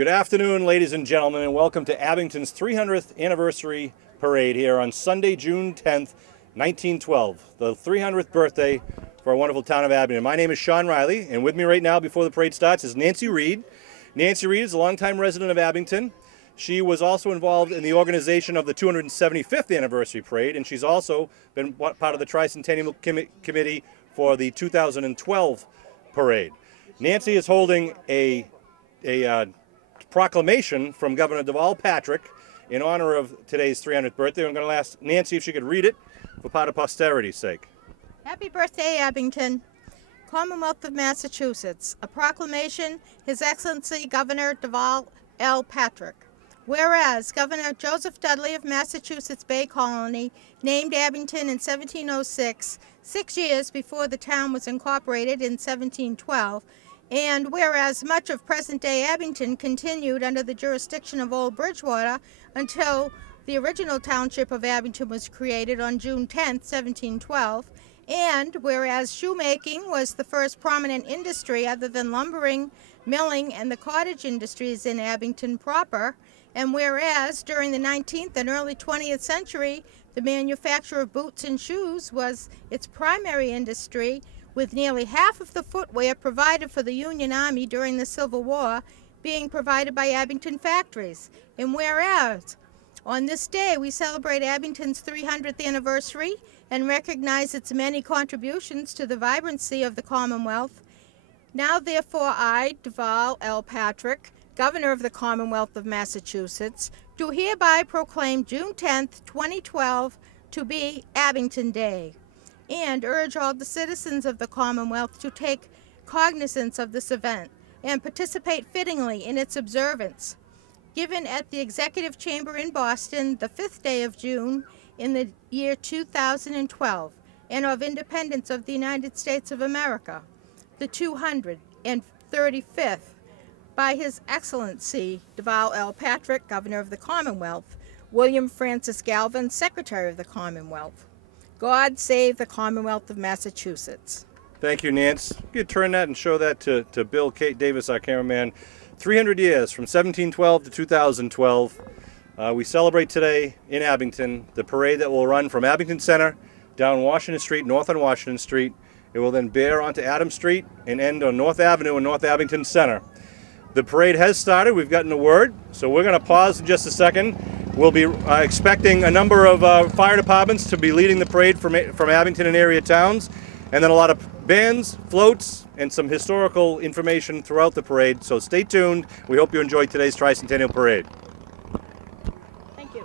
Good afternoon, ladies and gentlemen, and welcome to Abington's 300th anniversary parade here on Sunday, June 10th, 1912, the 300th birthday for our wonderful town of Abington. My name is Sean Riley, and with me right now before the parade starts is Nancy Reed. Nancy Reed is a longtime resident of Abington. She was also involved in the organization of the 275th anniversary parade, and she's also been part of the Tricentennial Committee for the 2012 parade. Nancy is holding a proclamation from Governor Deval Patrick in honor of today's 300th birthday. I'm going to ask Nancy if she could read it for part of posterity's sake. Happy birthday, Abington. Commonwealth of Massachusetts. A proclamation, His Excellency Governor Deval L. Patrick. Whereas Governor Joseph Dudley of Massachusetts Bay Colony named Abington in 1706, 6 years before the town was incorporated in 1712, and whereas much of present-day Abington continued under the jurisdiction of Old Bridgewater until the original township of Abington was created on June 10, 1712, and whereas shoemaking was the first prominent industry other than lumbering, milling, and the cottage industries in Abington proper, and whereas during the 19th and early 20th century, the manufacture of boots and shoes was its primary industry, with nearly half of the footwear provided for the Union Army during the Civil War being provided by Abington factories. And whereas on this day we celebrate Abington's 300th anniversary and recognize its many contributions to the vibrancy of the Commonwealth, now therefore I, Deval L. Patrick, Governor of the Commonwealth of Massachusetts, do hereby proclaim June 10th, 2012 to be Abington Day, and urge all the citizens of the Commonwealth to take cognizance of this event and participate fittingly in its observance. Given at the Executive Chamber in Boston the 5th day of June in the year 2012, and of independence of the United States of America, the 235th, by His Excellency Deval L. Patrick, Governor of the Commonwealth, William Francis Galvin, Secretary of the Commonwealth. God save the Commonwealth of Massachusetts. Thank you, Nance. You could turn that and show that to Bill Kate Davis, our cameraman. 300 years from 1712 to 2012. We celebrate today in Abington the parade that will run from Abington Center down Washington Street, north on Washington Street. It will then bear onto Adams Street and end on North Avenue in North Abington Center. The parade has started. We've gotten the word, so we're going to pause in just a second. We'll be expecting a number of fire departments to be leading the parade from Abington and area towns, and then a lot of bands, floats, and some historical information throughout the parade. So stay tuned. We hope you enjoyed today's Tricentennial Parade. Thank you.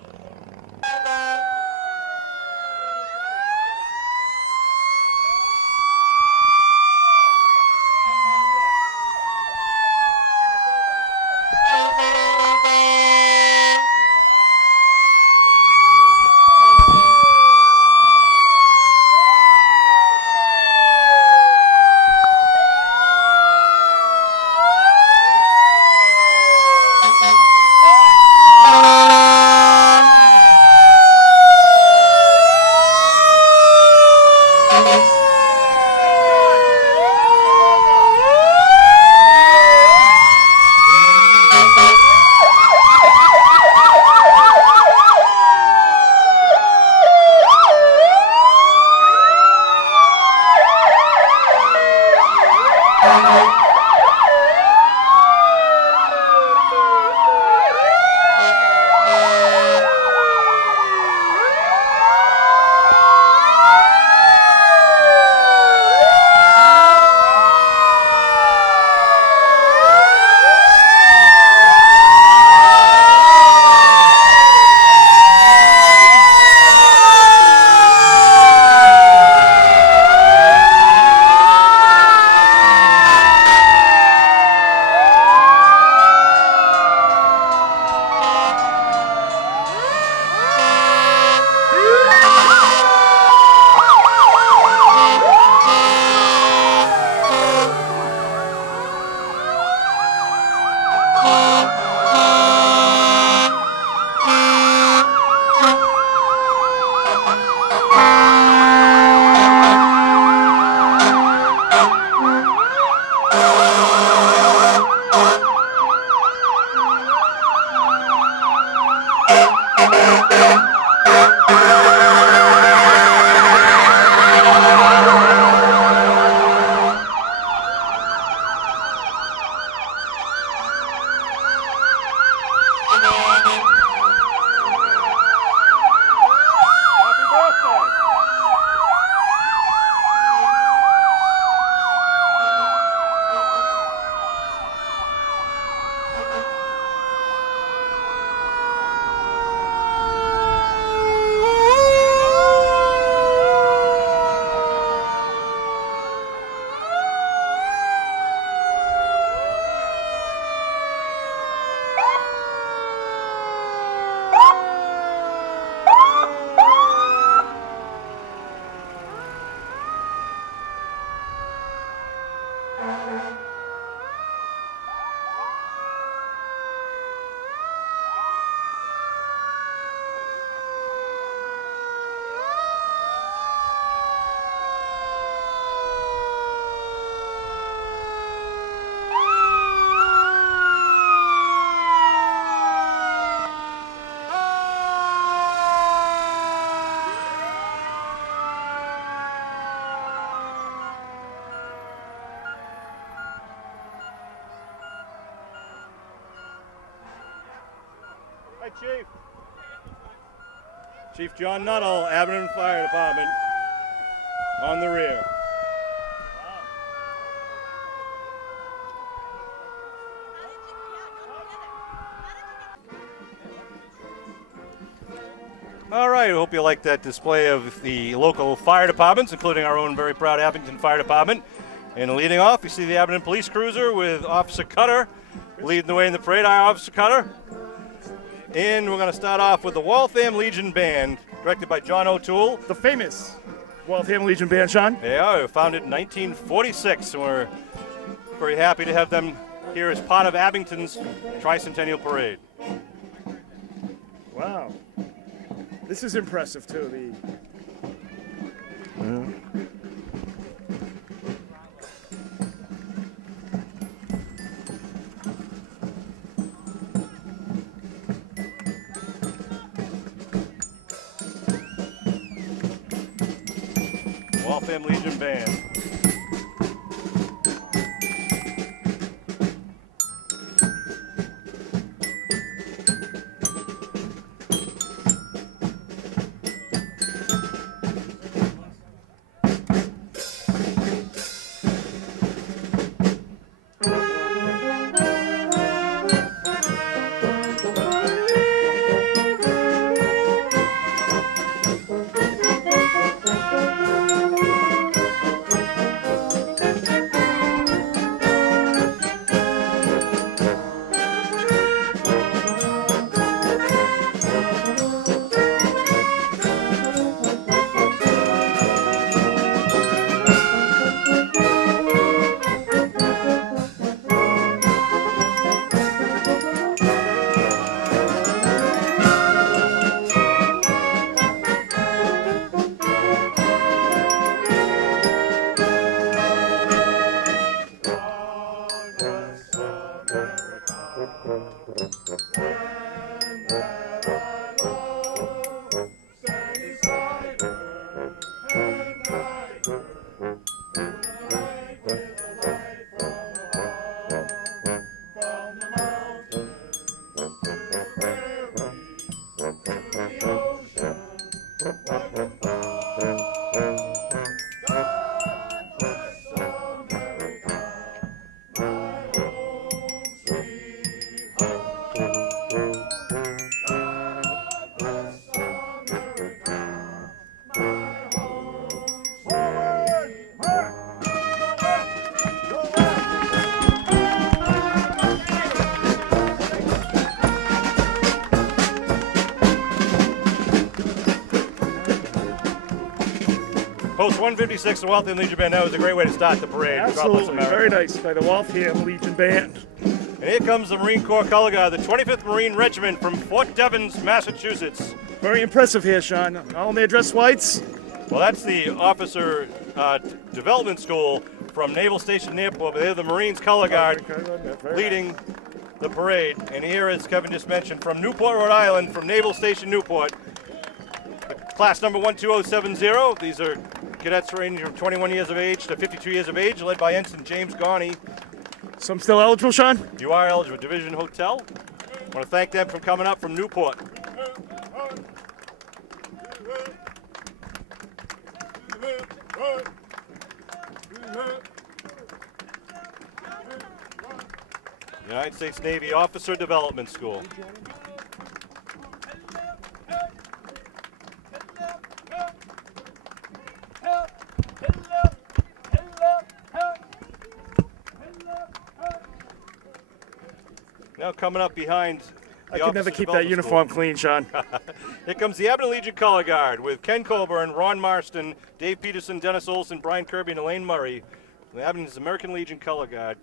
Chief. Chief John Nuttall, Abington Fire Department, on the rear. All right, I hope you like that display of the local fire departments, including our own very proud Abington Fire Department. And leading off, you see the Abington Police Cruiser with Officer Cutter leading the way in the parade. Our Officer Cutter. And we're going to start off with the Waltham Legion Band, directed by John O'Toole. The famous Waltham Legion Band, Sean. They are founded in 1946, and we're very happy to have them here as part of Abington's Tricentennial Parade. Wow. This is impressive, too. Waltham Legion Band. Post 156, the Waltham Legion Band. That was a great way to start the parade. Absolutely, very nice by the Waltham Legion Band. And here comes the Marine Corps Color Guard, the 25th Marine Regiment from Fort Devens, Massachusetts. Very impressive here, Sean. All in their dress whites. Well, that's the Officer Development School from Naval Station Airport, but they're the Marines Color Guard leading the parade. And here, as Kevin just mentioned, from Newport, Rhode Island, from Naval Station Newport, class number 12070. These are cadets ranging from 21 years of age to 52 years of age, led by Ensign James Gawney. Some still eligible, Sean? You are eligible. Division Hotel. I want to thank them for coming up from Newport. United States Navy Officer Development School. Now coming up behind the I can never keep that uniform clean, Sean. Here comes the Abington Legion Color Guard with Ken Colburn, Ron Marston, Dave Peterson, Dennis Olson, Brian Kirby, and Elaine Murray. The Abington's American Legion Color Guard.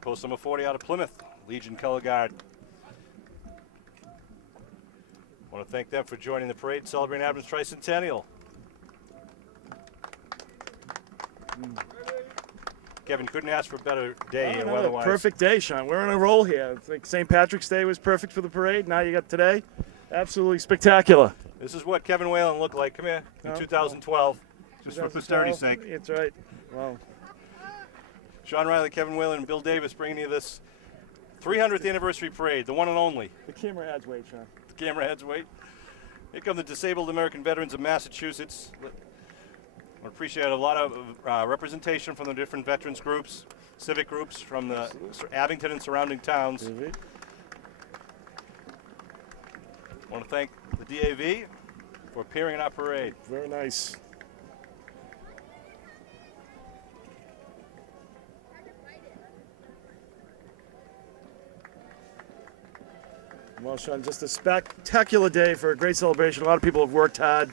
Post number 40 out of Plymouth, Legion Color Guard. I want to thank them for joining the parade, celebrating Abington's Tricentennial. Kevin, couldn't ask for a better day weather-wise. Perfect day, Sean. We're on a roll here. I think St. Patrick's Day was perfect for the parade. Now you got today. Absolutely spectacular. This is what Kevin Whalen looked like. Come here. In 2012. Just for posterity's sake. That's right. Wow. Sean Riley, Kevin Whalen, and Bill Davis bringing you this 300th anniversary parade, the one and only. The camera adds weight, Sean. The camera heads weight. Here come the Disabled American Veterans of Massachusetts. We appreciate a lot of representation from the different veterans groups, civic groups from the Abington and surrounding towns. Mm-hmm. I want to thank the DAV for appearing in our parade. Very nice. Well, Sean, just a spectacular day for a great celebration. A lot of people have worked hard,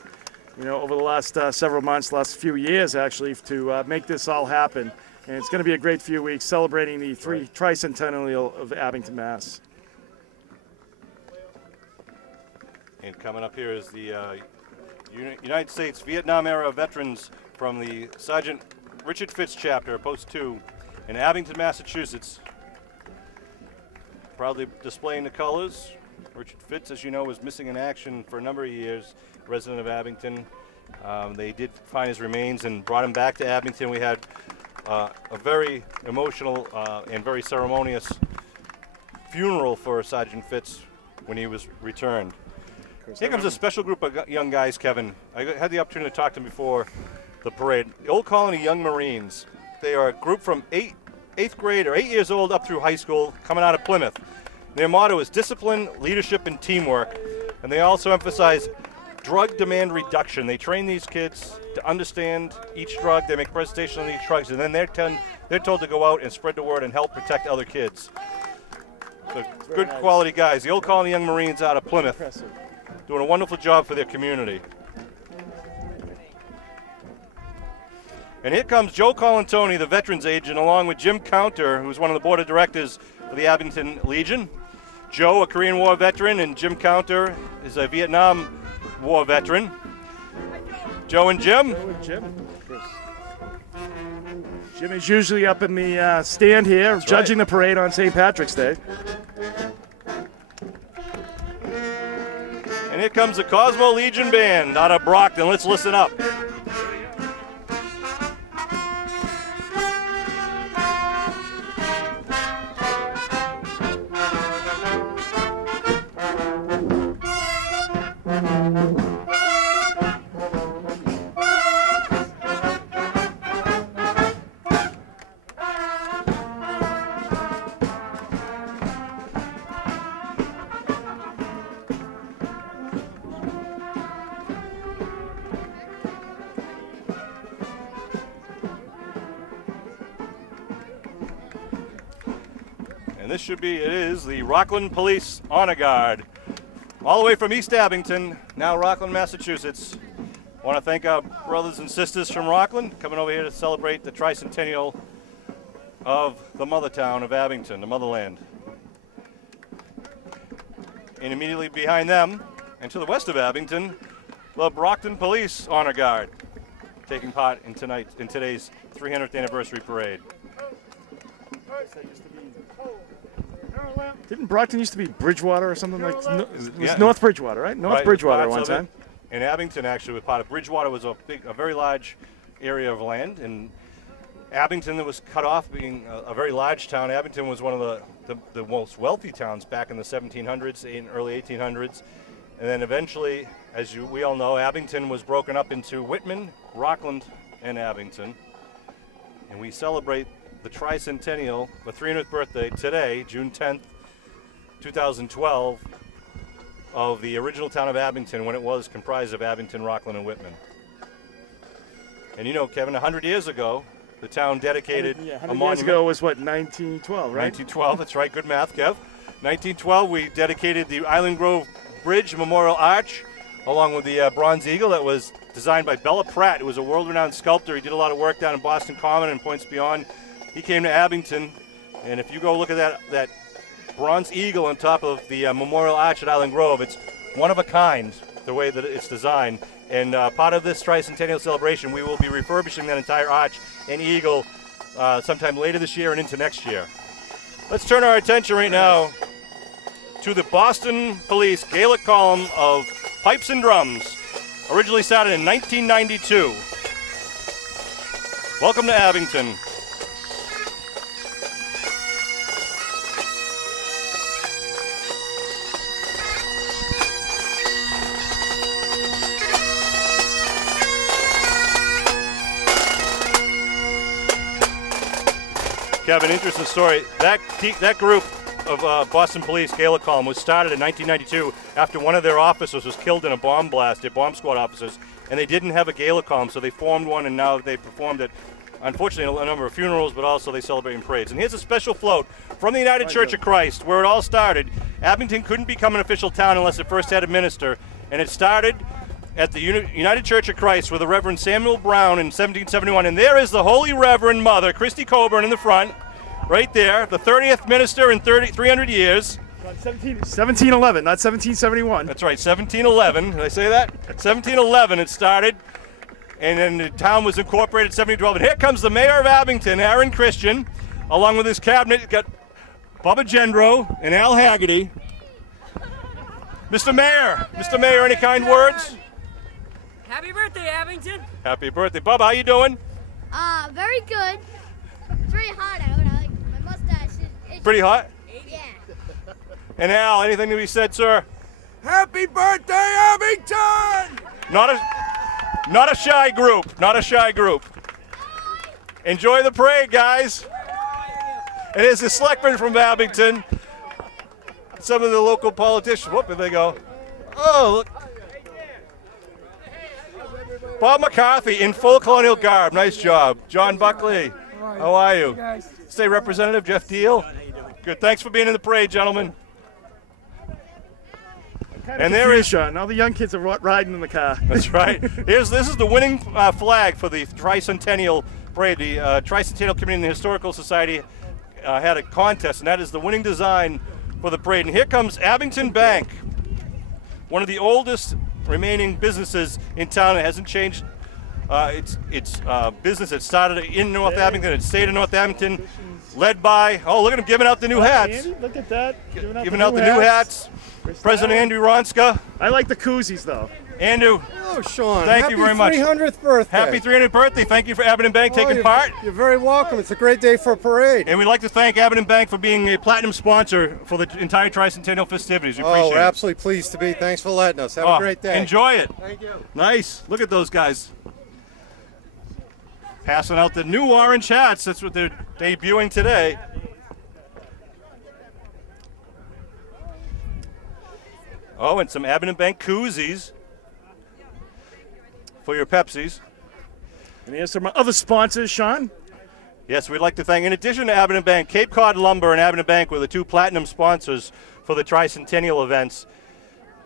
you know, over the last several months, last few years actually, to make this all happen. And it's going to be a great few weeks celebrating the tricentennial of Abington, Mass. And coming up here is the United States Vietnam-era veterans from the Sergeant Richard Fitz chapter, Post 2, in Abington, Massachusetts. Proudly displaying the colors. Richard Fitz, as you know, was missing in action for a number of years, resident of Abington. They did find his remains and brought him back to Abington. We had a very emotional and very ceremonious funeral for Sergeant Fitz when he was returned. Here comes a special group of young guys, Kevin. I had the opportunity to talk to them before the parade. The Old Colony Young Marines. They are a group from 8th grade or 8 years old up through high school, coming out of Plymouth. Their motto is discipline, leadership, and teamwork. And they also emphasize drug demand reduction. They train these kids to understand each drug. They make presentations on each drugs, and then they're told to go out and spread the word and help protect other kids. So good quality guys. The Old Colony Young Marines out of Plymouth. Impressive. Doing a wonderful job for their community. And here comes Joe Colantoni, the veterans agent, along with Jim Counter, who's one of the board of directors of the Abington Legion. Joe, a Korean War veteran, and Jim Counter is a Vietnam War veteran. Joe and Jim. Joe and Jim. Jim is usually up in the stand here, That's judging right. the parade on St. Patrick's Day. And here comes the Cosmo Legion Band out of Brockton. Let's listen up. And this it is the Rockland Police Honor Guard. All the way from East Abington, now Rockland, Massachusetts. I want to thank our brothers and sisters from Rockland coming over here to celebrate the tricentennial of the mother town of Abington, the motherland. And immediately behind them, and to the west of Abington, the Brockton Police Honor Guard, taking part in today's 300th anniversary parade. Didn't Brockton used to be Bridgewater or something like that? It was Yeah. North Bridgewater, right? North Right, Bridgewater parts one of time. it. And Abington actually was part of Bridgewater was a very large area of land, and Abington that was cut off being a very large town. Abington was one of the most wealthy towns back in the 1700s and early 1800s, and then eventually, as we all know, Abington was broken up into Whitman, Rockland, and Abington, and we celebrate the tricentennial, the 300th birthday today, June 10th, 2012, of the original town of Abington when it was comprised of Abington, Rockland, and Whitman. And you know, Kevin, 100 years ago, the town dedicated a 100 monument. years ago was what, 1912, right? 1912, that's right, good math, Kev. 1912, we dedicated the Island Grove Bridge Memorial Arch, along with the Bronze Eagle that was designed by Bella Pratt, who was a world-renowned sculptor. He did a lot of work down in Boston Common and points beyond. He came to Abington, and if you go look at that Bronze Eagle on top of the Memorial Arch at Island Grove, it's one of a kind, the way that it's designed. And part of this tricentennial celebration, we will be refurbishing that entire arch and eagle sometime later this year and into next year. Let's turn our attention right now to the Boston Police Gaelic Column of Pipes and Drums, originally started in 1992. Welcome to Abington. Kevin, interesting story. That group of Boston Police Gala Column was started in 1992 after one of their officers was killed in a bomb blast, their bomb squad officers, and they didn't have a Gala Column, so they formed one, and now they performed it, unfortunately, a number of funerals, but also they celebrate in parades. And here's a special float from the United Church of Christ, where it all started. Abington couldn't become an official town unless it first had a minister, and it started at the United Church of Christ with the Reverend Samuel Brown in 1771. And there is the Holy Reverend Mother, Christy Coburn, in the front, right there, the 30th minister in 300 years. 1711, not 1771. That's right, 1711. Did I say that? 1711 it started, and then the town was incorporated in 1712. And here comes the mayor of Abington, Aaron Christian, along with his cabinet. You've got Bubba Gendro and Al Haggerty. Mr. Mayor, any kind words? Happy birthday, Abington. Happy birthday. Bubba, how you doing? Very good. It's very hot out. I like my mustache. It's Pretty hot? Yeah. And Al, anything to be said, sir? Happy birthday, Abington! Not a shy group. Not a shy group. Enjoy the parade, guys. And here's the selectmen from Abington. Some of the local politicians. Whoop, there they go. Oh, look. Bob McCarthy in full colonial garb. Nice job. John Buckley. How are you? State Representative Jeff Deal. Good. Thanks for being in the parade, gentlemen. And there is Sean. All the young kids are riding in the car. That's right. This is the winning flag for the Tricentennial Parade. The Tricentennial Committee and the Historical Society had a contest, and that is the winning design for the parade. And here comes Abington Bank, one of the oldest remaining businesses in town. It hasn't changed its business. It started in North Abington. It stayed in North Abington, led by, oh, look at him giving out the new hats. Andy, look at that. Giving out the new hats. President Andrew Ronska. I like the koozies, though. Andrew. Oh, Sean. Thank you very much. Happy 300th birthday. Happy 300th birthday. Thank you for Abington Bank taking part. You're very welcome. It's a great day for a parade. And we'd like to thank Abington Bank for being a platinum sponsor for the entire Tricentennial festivities. We appreciate we're absolutely pleased to be. Thanks for letting us. Have a great day. Enjoy it. Thank you. Nice. Look at those guys. Passing out the new orange hats. That's what they're debuting today. Oh, and some Abington Bank koozies for your Pepsis. And here's some other sponsors, Sean. Yes, we'd like to thank, in addition to Abington Bank, Cape Cod Lumber and Abington Bank were the two platinum sponsors for the Tricentennial events.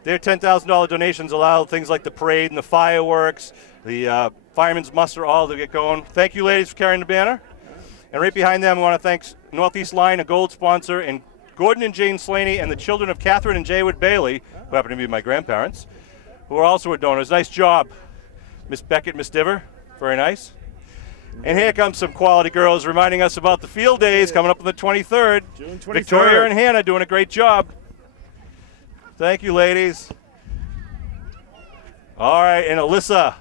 Their $10,000 donations allow things like the parade and the fireworks, the firemen's muster, all to get going. Thank you, ladies, for carrying the banner. And right behind them, we want to thank Northeast Line, a gold sponsor, and Gordon and Jane Slaney, and the children of Catherine and Jaywood Bailey, who happen to be my grandparents, who are also donors. Nice job, Miss Beckett, Miss Diver. Very nice. And here comes some quality girls reminding us about the field days coming up on the 23rd. June 23rd. Victoria and Hannah doing a great job. Thank you, ladies. All right, and Alyssa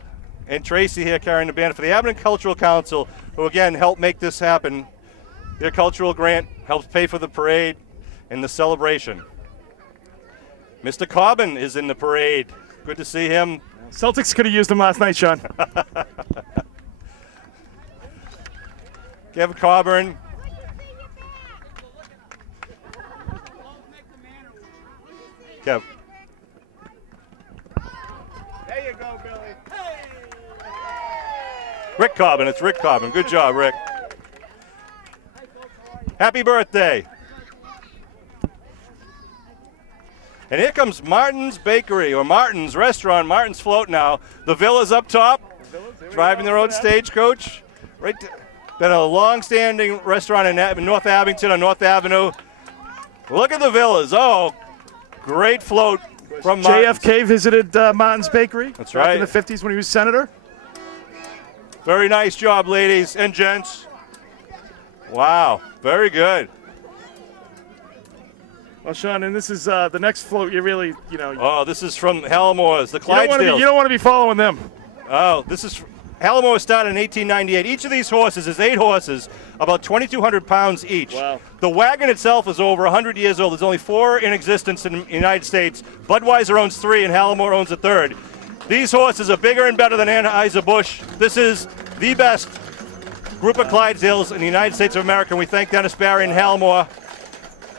and Tracy here carrying the banner for the Abington Cultural Council, who again helped make this happen. Their cultural grant helps pay for the parade and the celebration. Mr. Cobbin is in the parade. Good to see him. Celtics could have used him last night, Sean. Kevin Coburn. Kev. There you go, Billy. Rick Cobbin. It's Rick Cobbin. Good job, Rick. Happy birthday. And here comes Martin's Bakery, or Martin's Restaurant. Martin's Float now. The Villa's up top, driving their own stagecoach. Right, been a long-standing restaurant in North Abington on North Avenue. Look at the Villas. Oh, great float from Martin's. JFK visited Martin's Bakery. That's back right. in the 50s when he was senator. Very nice job, ladies and gents. Wow, very good. Well, Sean, and this is the next float. You really, Oh, this is from Hallmore's, the Clydesdales. You don't want to be following them. Oh, this is Hallmore started in 1898. Each of these horses is 8 horses, about 2,200 pounds each. Wow. The wagon itself is over 100 years old. There's only 4 in existence in the United States. Budweiser owns 3, and Hallmore owns a third. These horses are bigger and better than Anheuser-Busch. This is the best group of Clydesdales in the United States of America, and we thank Dennis Barry and Hal Moore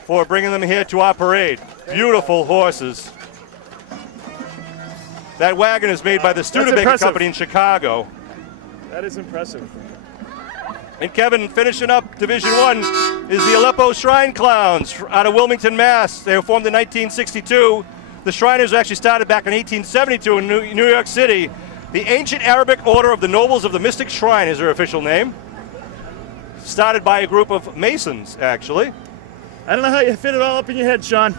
for bringing them here to our parade. Beautiful horses. That wagon is made by the Studebaker Company in Chicago. That is impressive. And Kevin, finishing up Division 1 is the Aleppo Shrine Clowns out of Wilmington, Mass. They were formed in 1962. The Shriners actually started back in 1872 in New York City. The Ancient Arabic Order of the Nobles of the Mystic Shrine is their official name. Started by a group of Masons, actually. I don't know how you fit it all up in your head, Sean.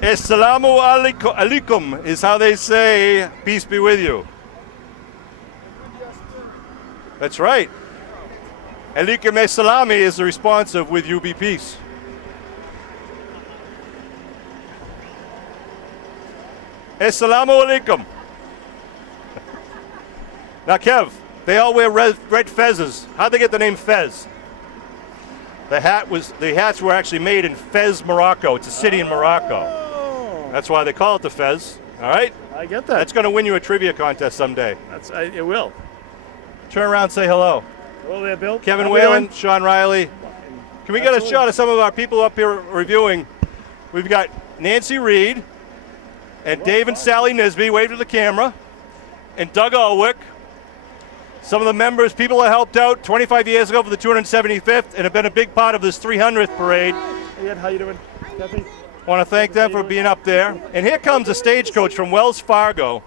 Assalamu alaikum is how they say, peace be with you. That's right. Alaikum salami is the response of with you be peace. Assalamu alaikum. Now, Kev, they all wear red fezzes. How'd they get the name Fez? The hats were actually made in Fez, Morocco. It's a city in Morocco. Oh. That's why they call it the Fez. All right? I get that. That's going to win you a trivia contest someday. It will. Turn around and say hello. Hello there, Bill. Kevin Whalen, Sean Riley. Can we get a shot of some of our people up here reviewing? We've got Nancy Reed and Dave and Sally Nisby, wave to the camera, and Doug Ulwick. Some of the members, people that helped out 25 years ago for the 275th and have been a big part of this 300th parade. Hey, Ed, how you doing? Kathy? Want to thank them for being up there. And here comes a stagecoach from Wells Fargo.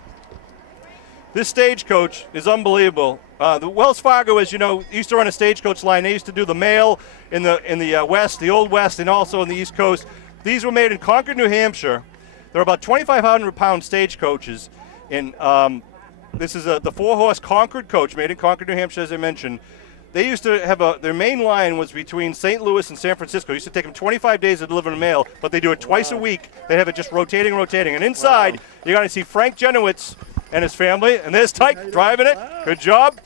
This stagecoach is unbelievable. The Wells Fargo, as you know, used to run a stagecoach line. They used to do the mail in the West, the Old West, and also in the East Coast. These were made in Concord, New Hampshire. They're about 2,500-pound stagecoaches. And this is the four-horse Concord coach made in Concord, New Hampshire, as I mentioned. They used to have their main line was between St. Louis and San Francisco. It used to take them 25 days to deliver the mail, but they do it twice a week. They have it just rotating. And inside, you're going to see Frank Jenowitz and his family. And there's Tyke driving it. Good job.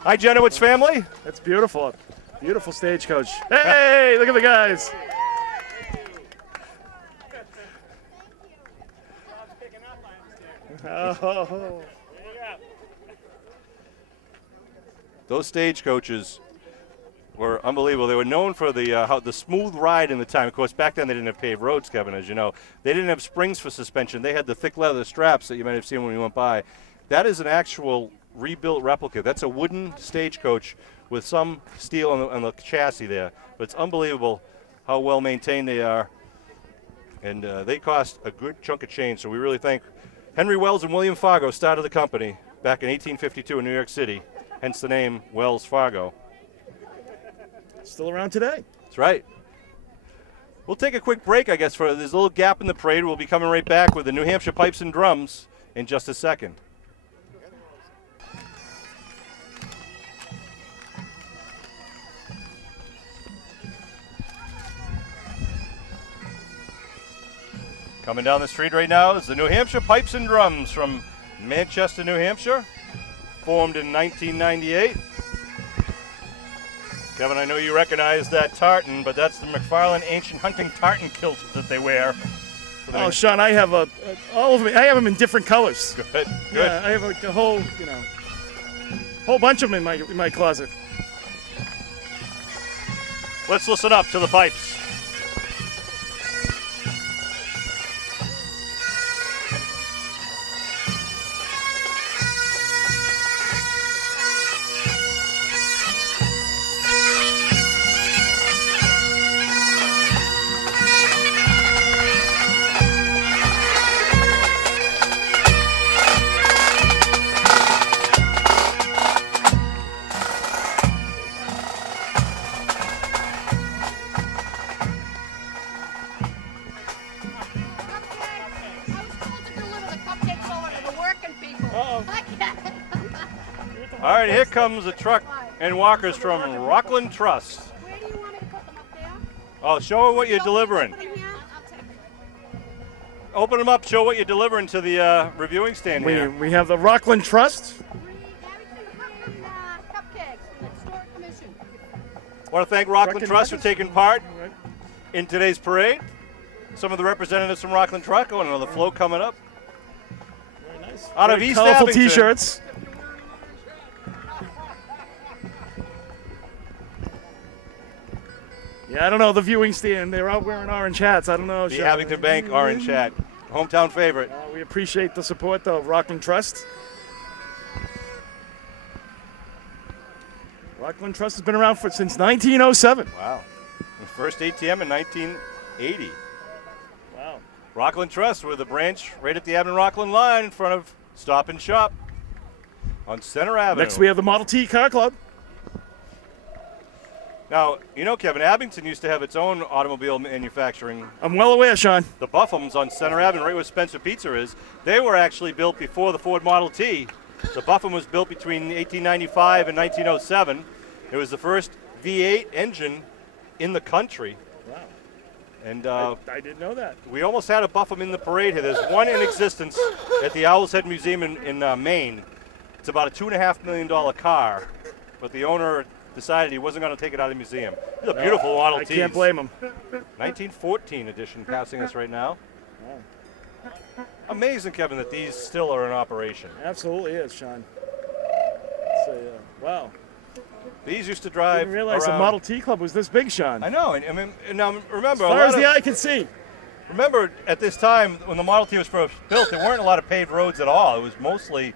Hi, Jenowitz family. That's beautiful. Beautiful stagecoach. Hey, look at the guys. Oh. Those stagecoaches were unbelievable. They were known for the smooth ride in the time. Of course, back then they didn't have paved roads, Kevin, as you know. They didn't have springs for suspension. They had the thick leather straps that you might have seen when we went by. That is an actual rebuilt replica. That's a wooden stagecoach with some steel on the chassis there. But it's unbelievable how well maintained they are. And they cost a good chunk of change, so we really thank Henry Wells and William Fargo started the company back in 1852 in New York City, hence the name Wells Fargo. Still around today. That's right. We'll take a quick break, I guess, for there's a little gap in the parade. We'll be coming right back with the New Hampshire Pipes and Drums in just a second. Coming down the street right now is the New Hampshire Pipes and Drums from Manchester, New Hampshire, formed in 1998. Kevin, I know you recognize that tartan, but that's the McFarlane Ancient Hunting Tartan kilt that they wear. Oh, Sean, I have all of them. I have them in different colors. Good. Yeah, I have a whole, whole bunch of them in my closet. Let's listen up to the pipes. All right, here comes a truck and walkers from Rockland Trust. Where do you want me to put them up there? Oh, show her what you're delivering. Open them up, show what you're delivering to the reviewing stand here. We have the Rockland Trust. I want to thank Rockland Trust for taking part in today's parade. Some of the representatives from Rockland Truck on the float coming up. Very nice. Out of Very East colorful Abington. T-shirts. Yeah, I don't know the viewing stand. They're out wearing orange hats. I don't know. The Sean. Abington Bank orange hat. Hometown favorite. We appreciate the support, though, of Rockland Trust. Rockland Trust has been around since 1907. Wow. The first ATM in 1980. Wow. Rockland Trust with a branch right at the Abington-Rockland line in front of Stop and Shop on Center Avenue. Next, we have the Model T Car Club. Now, you know, Kevin, Abington used to have its own automobile manufacturing. I'm well aware, Sean. The Buffums on Center Avenue, right where Spencer Pizza is, they were actually built before the Ford Model T. The Buffum was built between 1895 and 1907. It was the first V8 engine in the country. Wow. And I didn't know that. we almost had a Buffum in the parade here. There's one in existence at the Owl's Head Museum in Maine. It's about a $2.5 million car, but the owner decided he wasn't going to take it out of the museum. It's a beautiful Model T. I can't blame him. 1914 edition passing us right now. Amazing, Kevin, that these still are in operation. Absolutely is, Sean. So, wow. These used to I drive didn't realize around. the Model T Club was this big, Sean. I know, and now remember, As far as the eye can see. remember at this time when the Model T was first built, there weren't a lot of paved roads at all. It was mostly,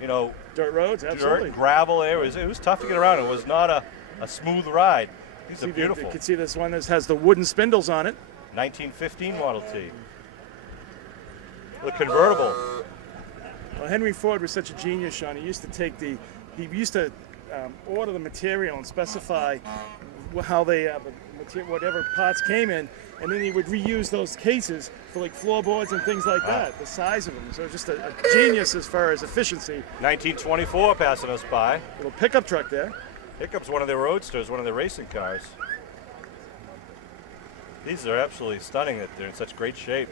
you know, Dirt roads, absolutely. dirt, gravel areas. It was tough to get around. It was not a smooth ride. These are You beautiful. can see this one that has the wooden spindles on it. 1915 Model T. The convertible. Well, Henry Ford was such a genius, Sean. He used to order the material and specify how they whatever parts came in, and then he would reuse those cases for like floorboards and things like that. The size of them. So just a genius as far as efficiency. 1924 passing us by. Little pickup truck there. Pickup's one of their roadsters, one of their racing cars. These are absolutely stunning that they're in such great shape.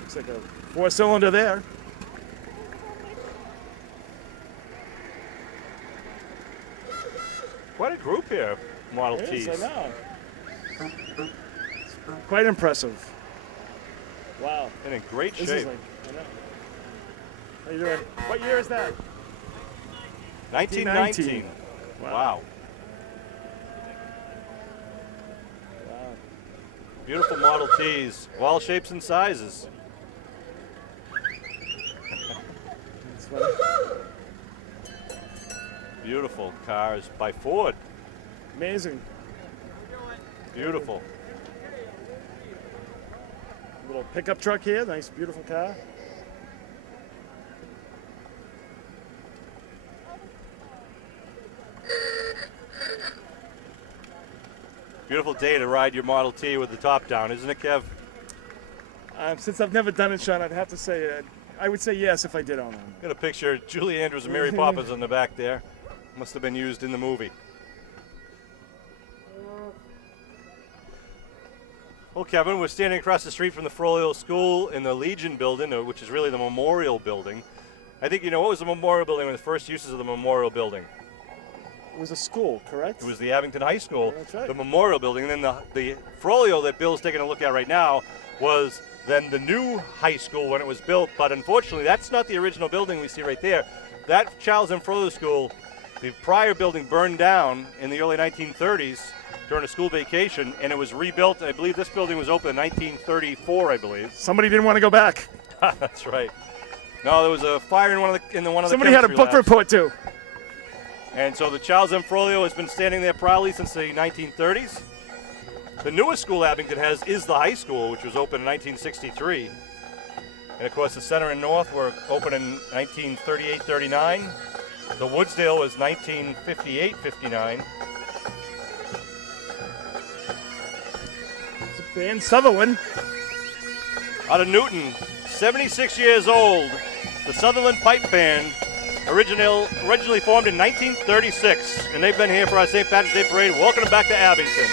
Looks like a 4-cylinder there. Quite a group here of Model It Ts. is, I know. Quite impressive. Wow. And in great This shape. is like, I know. How you doing? What year is that? 1919. Wow. Wow. Beautiful Model Ts, of all shapes and sizes. That's funny. Beautiful cars by Ford. Amazing. Beautiful. Little pickup truck here. Nice, beautiful car. Beautiful day to ride your Model T with the top down, isn't it, Kev? Since I've never done it, Sean, I'd have to say, I would say yes if I did own one. Got a picture of Julie Andrews and Mary Poppins in the back there. Must have been used in the movie. Well, Kevin, we're standing across the street from the Frollo School in the Legion building, which is really the Memorial Building. I think, you know, what was the Memorial Building, one of the first uses of the Memorial Building? It was a school, correct? It was the Abington High School, Yeah, that's right. the Memorial Building. And then the Frollo that Bill's taking a look at right now was then the new high school when it was built. But unfortunately, that's not the original building we see right there. That Charles M. Frollo School, the prior building burned down in the early 1930s during a school vacation, and it was rebuilt. I believe this building was open in 1934, I believe. Somebody didn't want to go back. That's right. No, there was a fire in one of the Somebody had a chemistry book labs. report too. And so the Charles M. Frollo has been standing there proudly since the 1930s. The newest school Abington has is the high school, which was opened in 1963. And of course, the Center and North were opened in 1938-39. The Woodsdale was 1958-59. Dan Sutherland. Out of Newton, 76 years old, the Sutherland Pipe Band, originally formed in 1936, and they've been here for our St. Patrick's Day Parade. Welcome them back to Abington.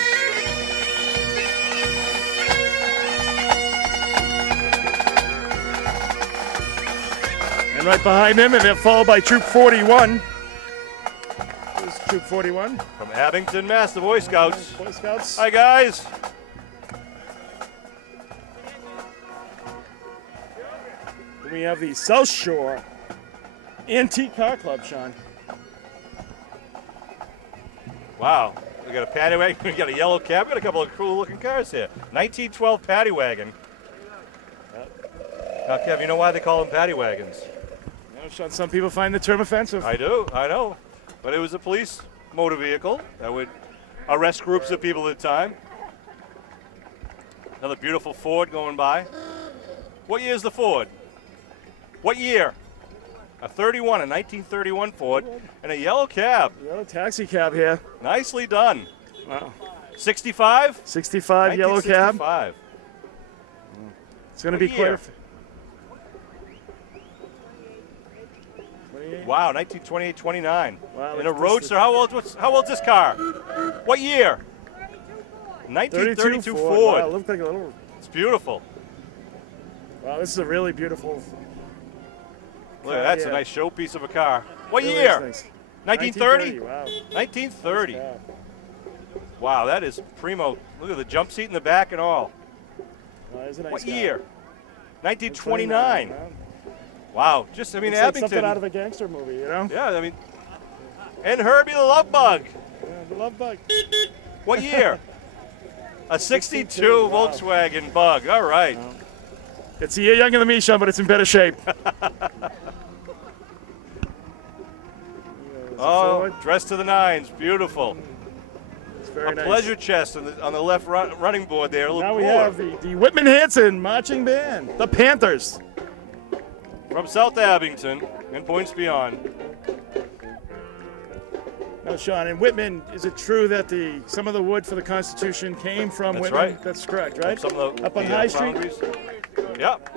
And right behind him, and they're followed by Troop 41. This is Troop 41. From Abington, Mass, the Boy Scouts. Boy Scouts. Hi, guys. We have the South Shore Antique Car Club, Sean. Wow. We got a paddy wagon. We got a yellow cab. We got a couple of cool looking cars here. 1912 paddy wagon. Now, Kev, you know why they call them paddy wagons? You know, Sean, some people find the term offensive. I do. I know. But it was a police motor vehicle that would arrest groups of people at a time. Another beautiful Ford going by. What year is the Ford? What year? A 1931 Ford, and a yellow cab. Yellow taxi cab here. Nicely done. Wow. 65? 65 yellow cab. 65. It's going to be quite a... Wow, 1928, 29. Wow, in a Roadster. How old's this car? What year? 1932 Ford. Wow, it looked like a little... It's beautiful. Wow, this is a really beautiful... Look, that's a nice showpiece of a car. What Really year? nice. 1930? 1930, wow. 1930. Yeah. Wow, that is primo. Look at the jump seat in the back and all. Wow, it's a nice What car. year? 1929. Wow. Wow, just, I mean, It's like Abington. something out of a gangster movie, you know? Yeah, I mean, and Herbie the Love Bug. Yeah, the love bug. What year? A 62 wow. Volkswagen Bug. All right. Wow. It's a year younger than me, Sean, but it's in better shape. Oh, dressed to the nines. Beautiful. It's very A nice. pleasure chest on the left running board there. A little Now we cooler. have the Whitman Hanson marching band, the Panthers. From South Abington and points beyond. Now, Sean, in Whitman, is it true that some of the wood for the Constitution came from That's Whitman? right. That's correct, right? Some of the, Up on High Street? boundaries. Yep.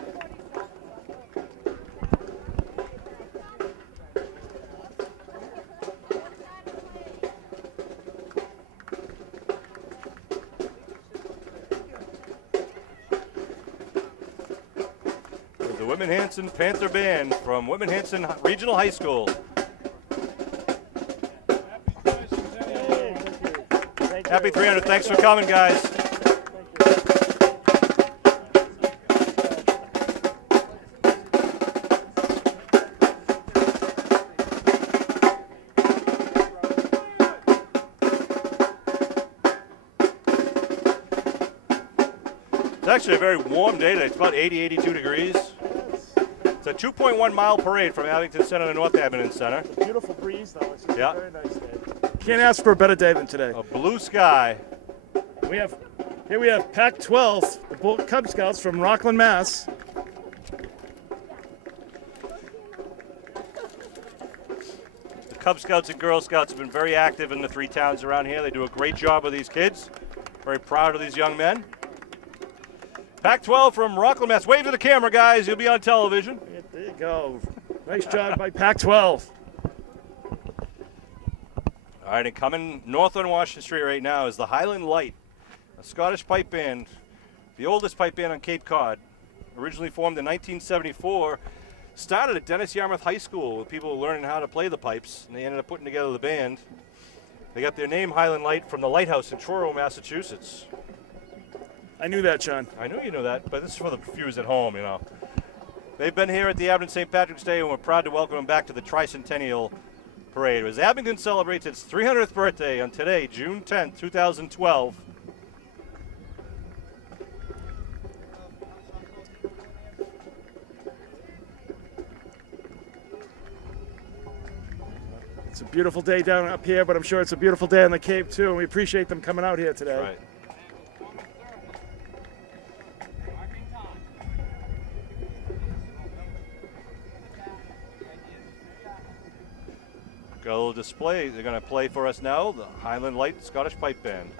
The Whitman Hanson Panther Band from Whitman Hanson Regional High School. Happy 300. Thanks for coming, guys. It's actually a very warm day today. It's about 80, 82 degrees. It's a 2.1 mile parade from Abington Center to North Abington Center. It's a beautiful breeze, though. It's a Yeah. very nice day. Can't ask for a better day than today. A blue sky. Here we have Pac-12, the Cub Scouts from Rockland, Mass. The Cub Scouts and Girl Scouts have been very active in the three towns around here. They do a great job with these kids. Very proud of these young men. Pac-12 from Rockland, Mass. Wave to the camera, guys. You'll be on television. There you go. Nice job by Pac-12. All right, and coming north on Washington Street right now is the Highland Light, a Scottish pipe band, the oldest pipe band on Cape Cod. Originally formed in 1974, started at Dennis Yarmouth High School with people learning how to play the pipes, and they ended up putting together the band. They got their name, Highland Light, from the lighthouse in Truro, Massachusetts. I knew that, Sean. I knew you knew that, but this is for the viewers at home, you know. They've been here at the Abington St. Patrick's Day, and we're proud to welcome them back to the Tricentennial Parade. As Abington celebrates its 300th birthday on today, June 10th, 2012. It's a beautiful day down up here, but I'm sure it's a beautiful day on the Cape, too, and we appreciate them coming out here today. That's right. Got a little display. They're going to play for us now, the Highland Light Scottish Pipe Band.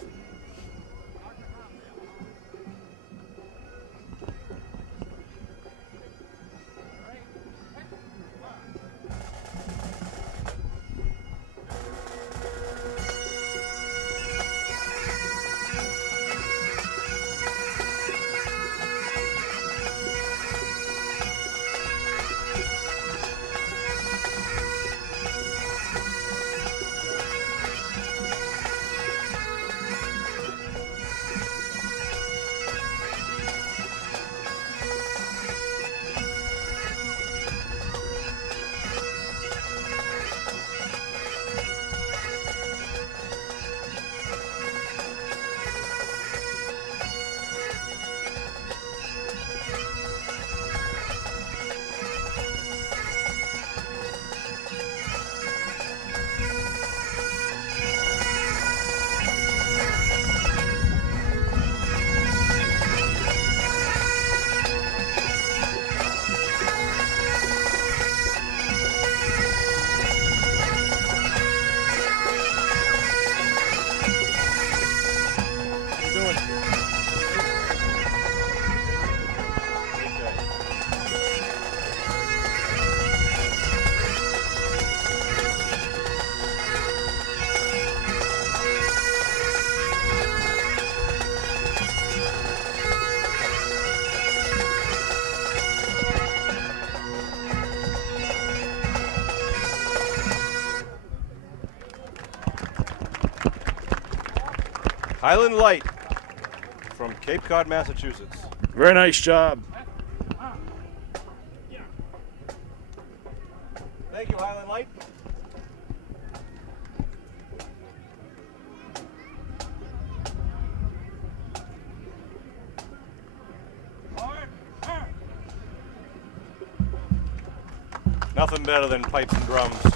Highland Light from Cape Cod, Massachusetts. Very nice job. Thank you, Highland Light. Nothing better than pipes and drums.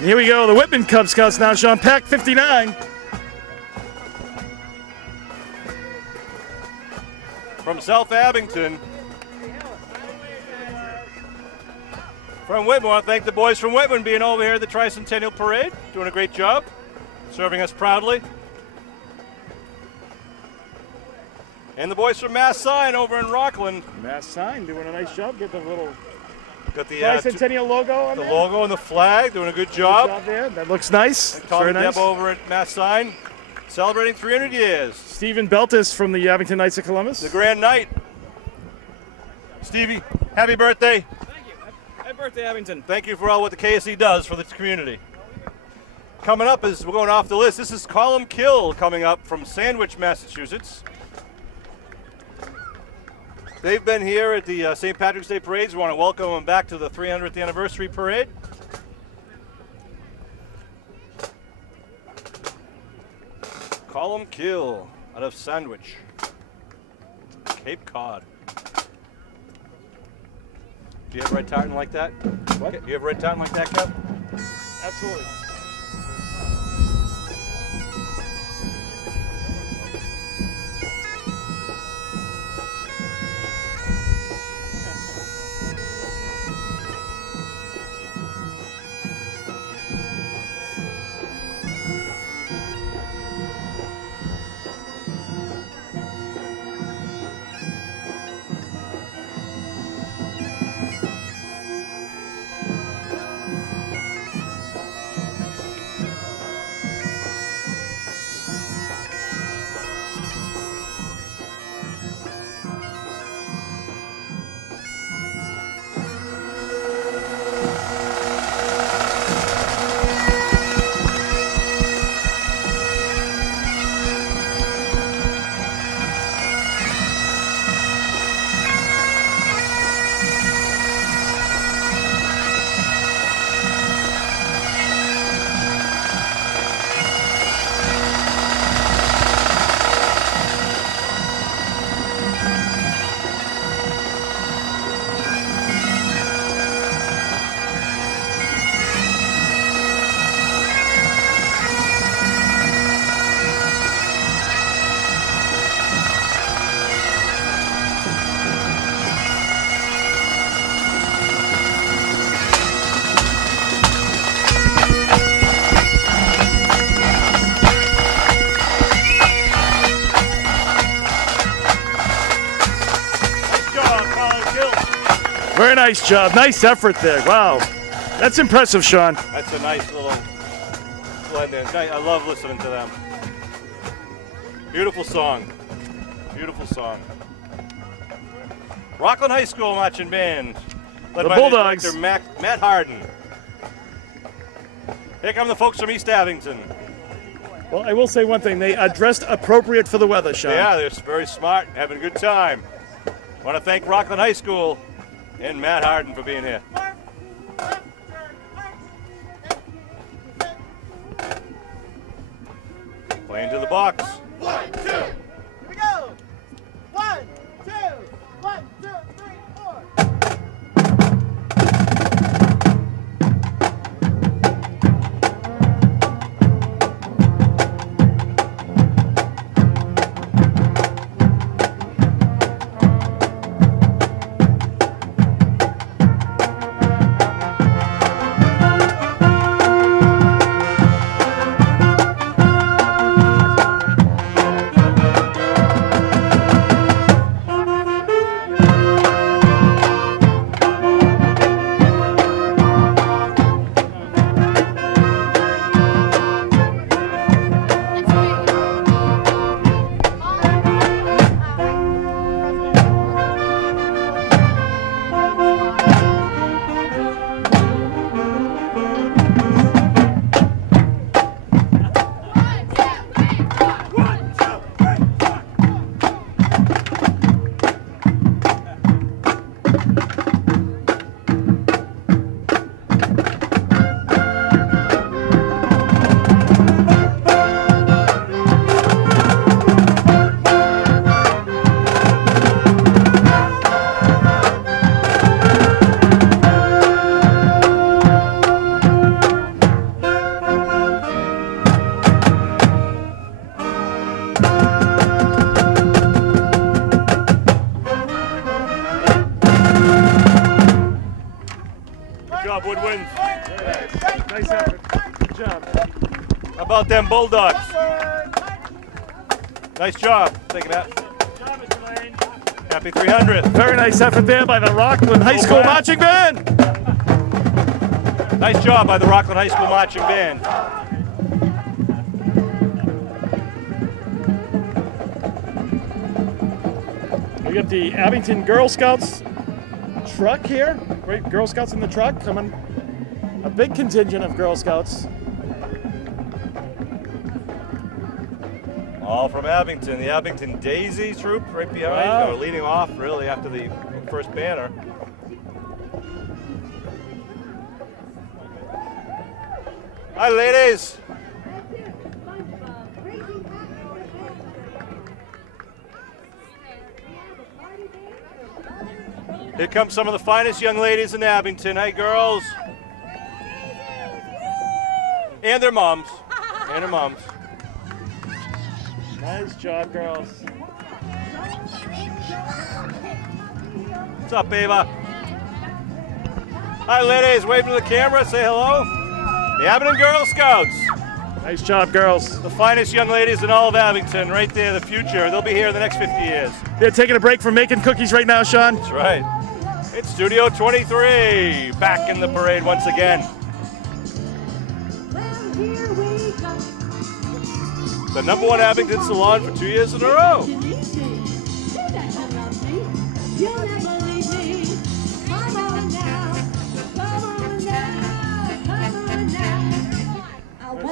And here we go, the Whitman Cub Scouts now, Sean. Pack 59. From South Abington. From Whitman, I want to thank the boys from Whitman being over here at the Tricentennial Parade. Doing a great job. Serving us proudly. And the boys from Mass Sign over in Rockland. Mass Sign doing a nice job. Get the little Got the Tricentennial logo on the there. logo and the flag. Doing a good job. Good job there. That looks nice. And Tom Very and nice. Deb over at Mass Sign. Celebrating 300 years. Stephen Beltis from the Abington Knights of Columbus. The Grand Knight. Stevie, happy birthday. Thank you. Happy birthday, Abington. Thank you for all what the KSE does for this community. Coming up is, we're going off the list, this is Column Kill coming up from Sandwich, Massachusetts. They've been here at the St. Patrick's Day Parades. We want to welcome them back to the 300th anniversary parade. Column Kill out of Sandwich, Cape Cod. Do you have red tartan like that? What? Do you have red tartan like that, Kev? Absolutely. Very nice job. Nice effort there. Wow. That's impressive, Sean. That's a nice little blend in. I love listening to them. Beautiful song. Beautiful song. Rockland High School Marching Band. Led The by Bulldogs. The director, Matt Harden. Here come the folks from East Abington. Well, I will say one thing. They are dressed appropriate for the weather, Sean. Yeah, they're very smart, having a good time. I want to thank Rockland High School and Matt Harden for being here. Playing to the box. 1, 2, here we go. 1, 2, 1, 2, 3, 4. job, Woodwinds. Nice effort. Good job. How about them Bulldogs? Nice job. Take it out. Happy 300th. Very nice effort there by the Rockland High School Marching Band. Nice job by the Rockland High School Marching Band. We got the Abington Girl Scouts truck here. Great Girl Scouts in the truck coming. A big contingent of Girl Scouts. All from Abington. The Abington Daisy troop right behind, Wow. or leading off really after the first banner. Hi, ladies. Here come some of the finest young ladies in Abington. Hey, girls. And their moms. And their moms. Nice job, girls. What's up, Ava? Hi, ladies. Wave to the camera. Say hello. The Abington Girl Scouts. Nice job, girls. The finest young ladies in all of Abington. Right there, the future. They'll be here in the next 50 years. They're taking a break from making cookies right now, Sean. That's right. It's Studio 23. Back in the parade once again. The #1 Abington Salon for 2 years in a row.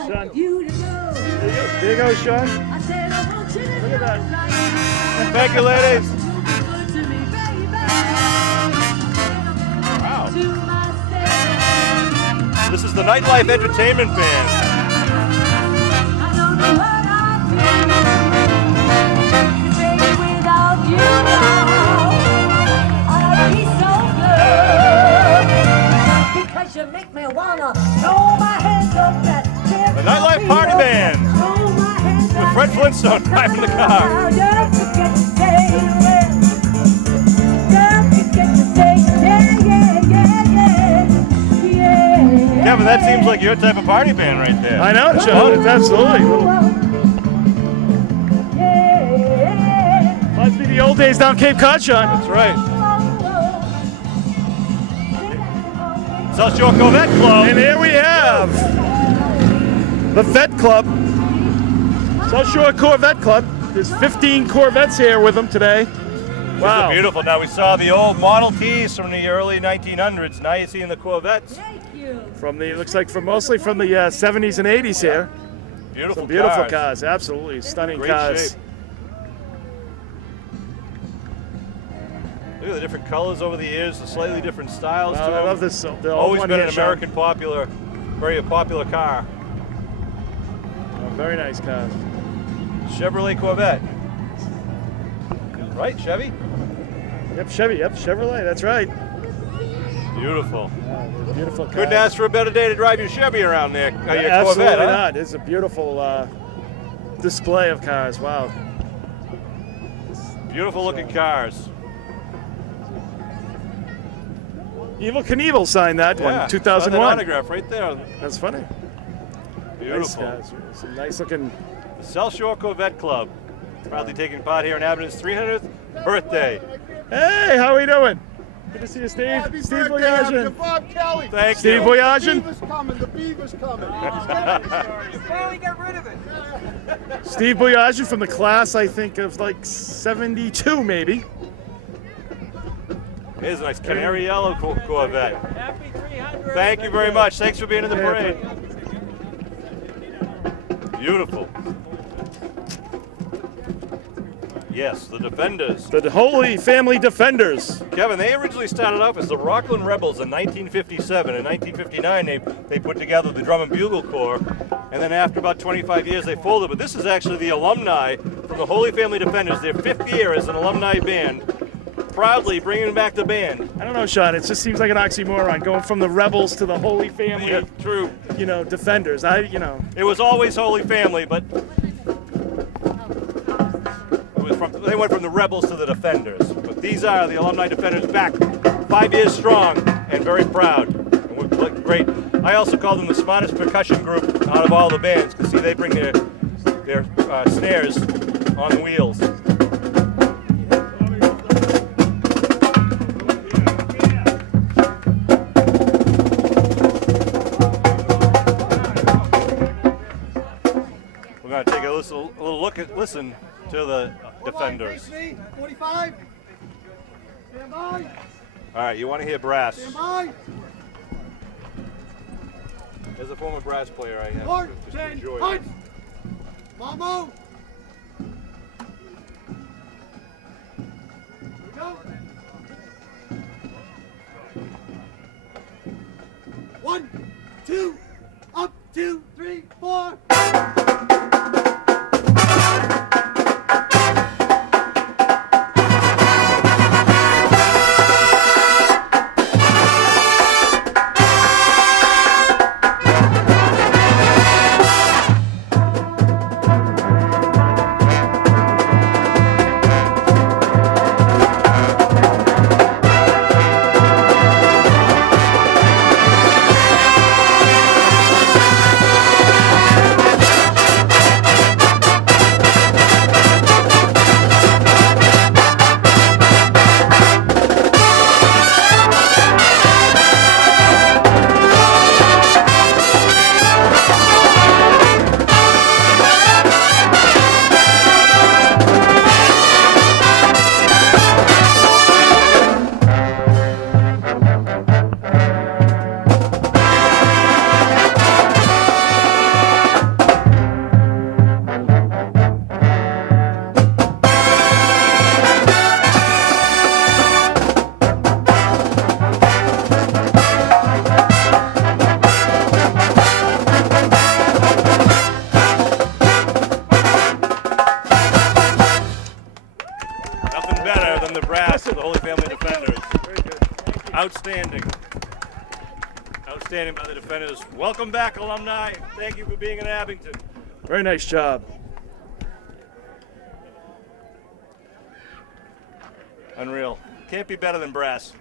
Sean. There you go, Sean. Look at that. Thank you, ladies. Wow. This is the Nightlife Entertainment Band. You make me wanna throw my hands up that The Nightlife Party Band with Fred Flintstone driving the car. Kevin, that seems like your type of party band right there. I know, Sean. It's absolutely. Reminds me of the old days down Cape Cod, Sean. That's right. South Shore Corvette Club. And here we have the Vet Club. South Shore Corvette Club. There's 15 Corvettes here with them today. Wow. These are beautiful. Now, we saw the old Model Ts from the early 1900s. Now you're seeing the Corvettes. From the, it looks like mostly from the 70s and 80s here. Beautiful, Some beautiful cars. cars. Absolutely stunning Great cars. shape. Look at the different colors over the years, the slightly different styles Wow, to I them. love this. The old Always one been here, an Sean. American popular, very popular car. Oh, very nice cars. Chevrolet Corvette. Right, Chevy? Yep, Chevy. Yep, Chevrolet. That's right. Beautiful. Oh, beautiful cars. Couldn't ask for a better day to drive your Chevy around there. Your Absolutely Corvette, huh? not. It's a beautiful display of cars. Wow. Beautiful looking cars. Evil Knievel signed that Yeah, one, 2001. saw that autograph right there. That's funny. Beautiful. Nice cars. Some nice looking. The South Shore Corvette Club. Proudly taking part here in Abington's 300th birthday. Hey, how are we doing? Good to see you, Steve. Happy Steve birthday, Boyajian. Abington. Bob Kelly. Thank Steve you. Boyajian. The beaver's coming. The beaver's coming. You finally got rid of it. Steve Boyajian from the class, I think, of like 72, maybe. Here's a nice canary yellow Corvette. Happy 300. Thank you very much. Thanks for being in the parade. Beautiful. Yes, the Defenders. The Holy Family Defenders. Kevin, they originally started off as the Rockland Rebels in 1957. In 1959, they put together the Drum and Bugle Corps, and then after about 25 years, they folded. But this is actually the alumni from the Holy Family Defenders, their 5th year as an alumni band, proudly bringing back the band. I don't know, Sean. It just seems like an oxymoron going from the Rebels to the Holy Family, Yeah, true. Defenders. It was always Holy Family, but they went from the Rebels to the Defenders. But these are the alumni Defenders back 5 years strong and very proud. And we're Look great. I also call them the smartest percussion group out of all the bands, because see, they bring their snares on the wheels. We're going to take a little listen to the defenders. 45. Stand by. All right, you want to hear brass. Stand by. As a former brass player, I have Mark, to just 10, enjoy punch. it. Mamo. Go. 1, 2, up, 2, 3, 4. Nothing better than the brass of the Holy Family Defenders. Very good. Outstanding. Outstanding by the Defenders. Welcome back, alumni. Thank you for being in Abington. Very nice job. Unreal. Can't be better than brass.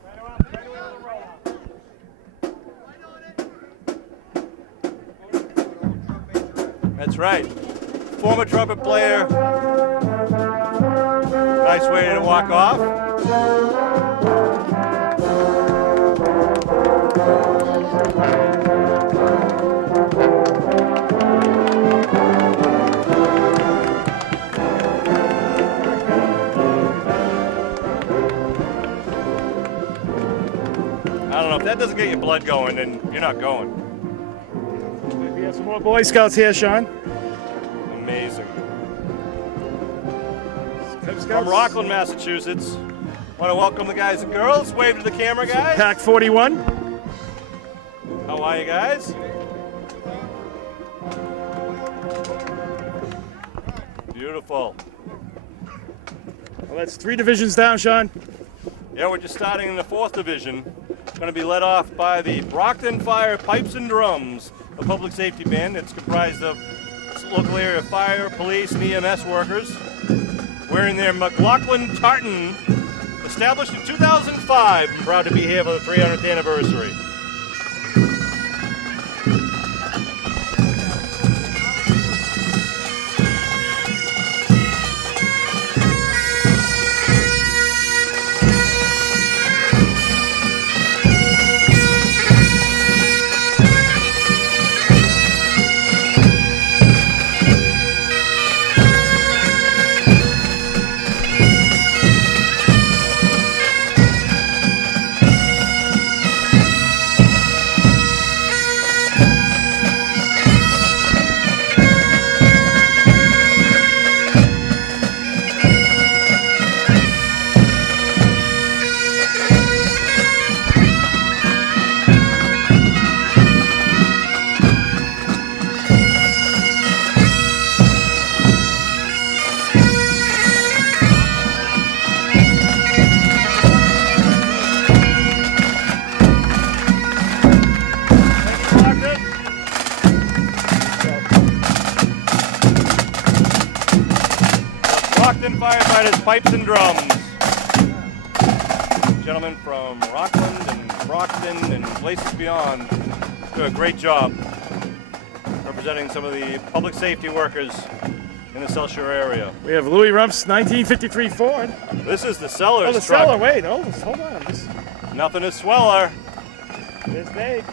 That's right. Former trumpet player. Nice way to walk off. I don't know, if that doesn't get your blood going, then you're not going. We have some more Boy Scouts here, Sean. Amazing. Cub From Scouts. Rockland, Massachusetts. Want to welcome the guys and girls. Wave to the camera, guys. Pack 41. How are you guys? Beautiful. Well, that's 3 divisions down, Sean. Yeah, we're just starting in the 4th division. Going to be led off by the Brockton Fire Pipes and Drums, a public safety band. It's comprised of local area fire, police, and EMS workers wearing their McLaughlin tartan, established in 2005. I'm proud to be here for the 300th anniversary. Brockton Firefighters Pipes and Drums. Gentlemen from Rockland and Brockton, and places beyond do a great job representing some of the public safety workers in the South Shore area. We have Louis Rump's 1953 Ford. This is the Sellers Oh, the truck. Cellar. Wait, hold on. Nothing is sweller. It's big.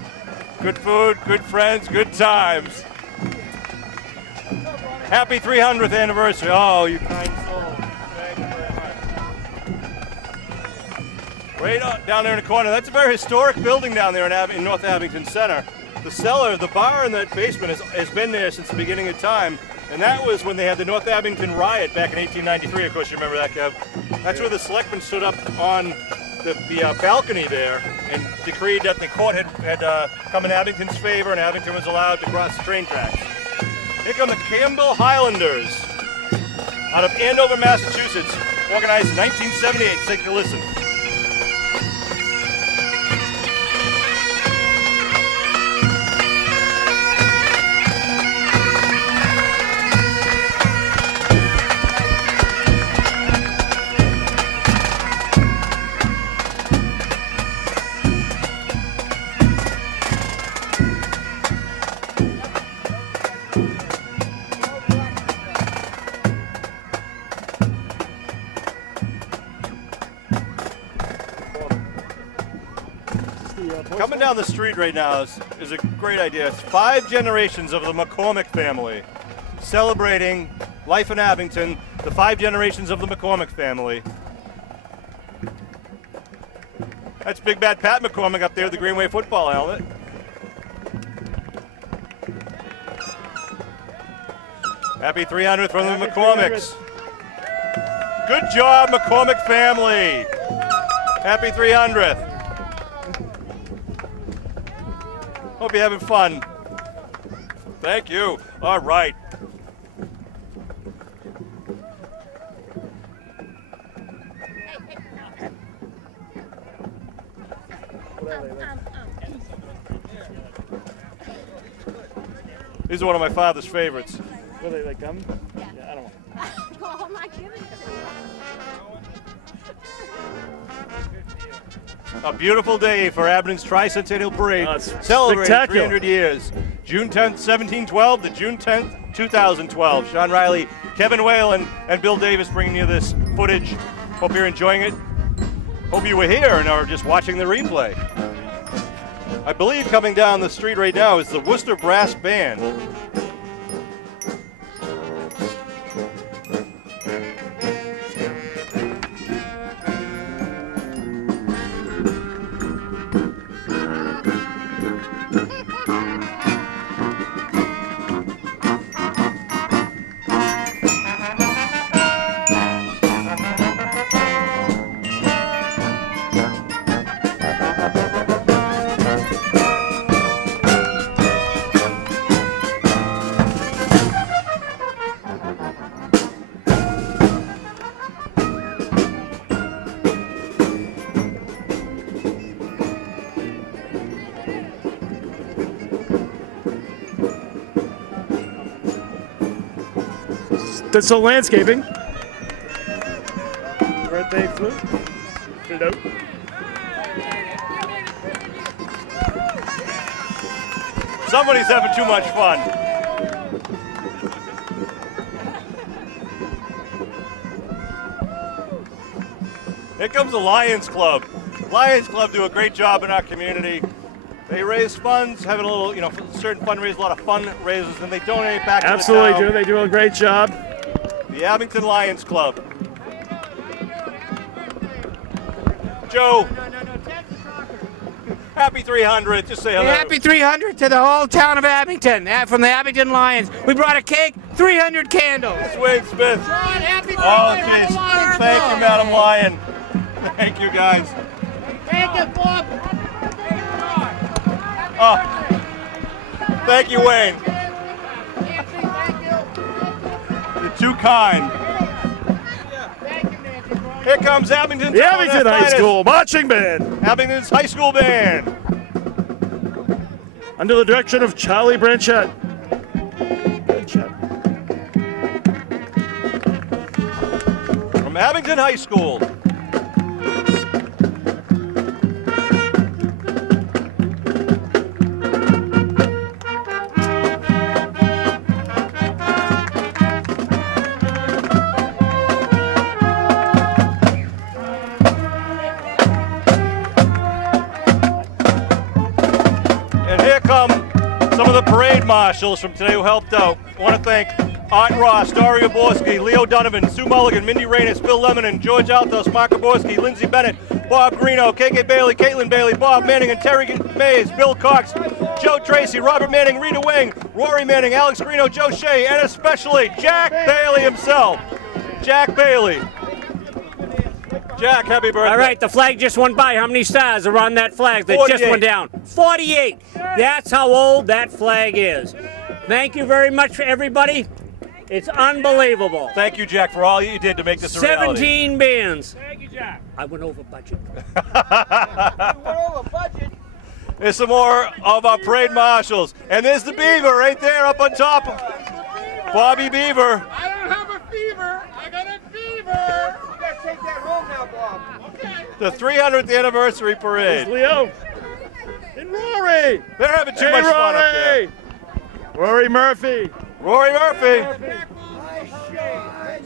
Good food, good friends, good times. Happy 300th anniversary. Oh, you kind soul. Thank you very much. Right down there in the corner. That's a very historic building down there in North Abington Center. The cellar, the bar in that basement has been there since the beginning of time. And that was when they had the North Abington riot back in 1893. Of course, you remember that, Kev. That's where the selectmen stood up on the balcony there and decreed that the court had come in Abington's favor and Abington was allowed to cross the train tracks. Here come the Campbell Highlanders out of Andover, Massachusetts, organized in 1978. Take a listen. Coming down the street right now is a great idea. It's 5 generations of the McCormick family celebrating life in Abington, the 5 generations of the McCormick family. That's Big Bad Pat McCormick up there, the Greenway football helmet. Happy 300th from the McCormicks. Good job, McCormick family. Happy 300th. Hope you're having fun. Thank you. All right. These are one of my father's favorites. What are they, like gum? Yeah, I don't want. Oh my goodness. A beautiful day for Abington's Tricentennial Parade, it's celebrating spectacular. 300 years. June 10th, 1712 to June 10th, 2012. Sean Riley, Kevin Whalen, and Bill Davis bringing you this footage. Hope you're enjoying it. Hope you were here and are just watching the replay. I believe coming down the street right now is the Worcester Brass Band. That's the landscaping. Birthday flute. Hello. Somebody's having too much fun. Here comes the Lions Club. Lions Club do a great job in our community. They raise funds, having a little, certain fundraisers, a lot of fundraisers, and they donate back to the town. Absolutely do. They do a great job. The Abington Lions Club. Joe. Happy 300. Just say hello. Happy 300 to the whole town of Abington. From the Abington Lions. We brought a cake, 300 candles. It's Wayne Smith. John, happy 300 Oh, jeez. Thank you, Madam Lion. Thank you, guys. Thank you, Bob. Oh. Thank you, Wayne. You're too kind. Here comes Abington. The Abington High School Marching Band. Abington's High School Band. Under the direction of Charlie Branchett. From Abington High School. marshals from today who helped out. I want to thank Art Ross, Doria Borski, Leo Donovan, Sue Mulligan, Mindy Reynes, Bill Lemonin, George Altos, Mark Borski, Lindsey Bennett, Bob Greeno, KK Bailey, Caitlin Bailey, Bob Manning and Terry Mays, Bill Cox, Joe Tracy, Robert Manning, Rita Wing, Rory Manning, Alex Greeno, Joe Shea, and especially Jack Bailey himself. Jack Bailey. Jack, happy birthday. All right, the flag just went by. How many stars are on that flag that 48. just went down? 48. That's how old that flag is. Thank you very much for everybody. It's unbelievable. Thank you, Jack, for all you did to make this a reality. 17 bands. Thank you, Jack. I went over budget. There's some more of our parade marshals. And there's the Beaver right there up on top. Bobby Beaver. I don't have a fever. I got a fever. You gotta take that home now, Bob. Okay. The 300th anniversary parade. Leo and Rory. They're having too much fun up there. Rory Murphy. Rory Murphy.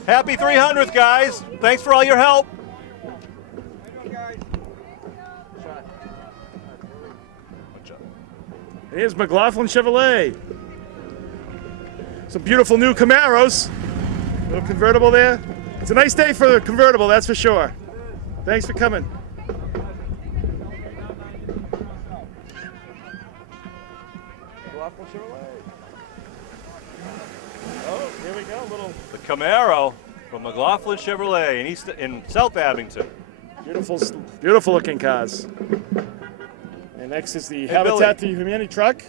Happy 300th, guys. Thanks for all your help. Here's McLaughlin Chevrolet. Some beautiful new Camaros. Little convertible there. It's a nice day for the convertible, that's for sure. Thanks for coming. McLaughlin Chevrolet. Oh, here we go. The Camaro from McLaughlin Chevrolet in South Abington. Beautiful looking cars. And next is the Habitat for Humanity truck.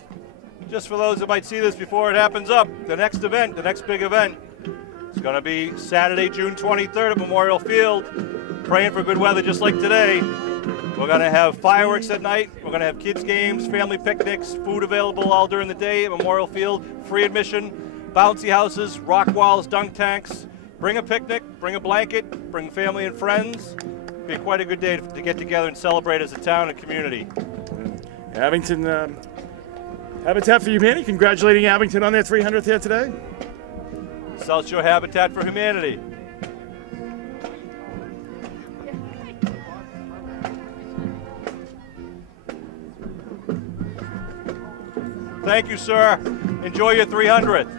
Just for those that might see this before it happens up, the next event, the next big event, is going to be Saturday, June 23rd at Memorial Field. Praying for good weather just like today. We're going to have fireworks at night. We're going to have kids' games, family picnics, food available all during the day at Memorial Field. Free admission, bouncy houses, rock walls, dunk tanks. Bring a picnic, bring a blanket, bring family and friends. It'll be quite a good day to get together and celebrate as a town and community. Abington Habitat for Humanity congratulating Abington on their 300th here today. South Shore Habitat for Humanity. Thank you, sir. Enjoy your 300th.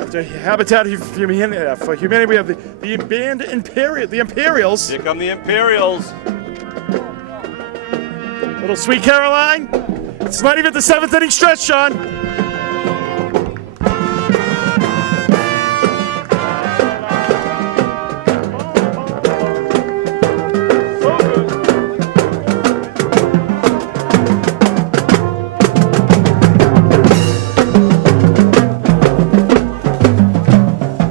After Habitat for Humanity, we have the band the Imperials. Here come the Imperials. Little Sweet Caroline. It's not even the 7th inning stretch, Sean.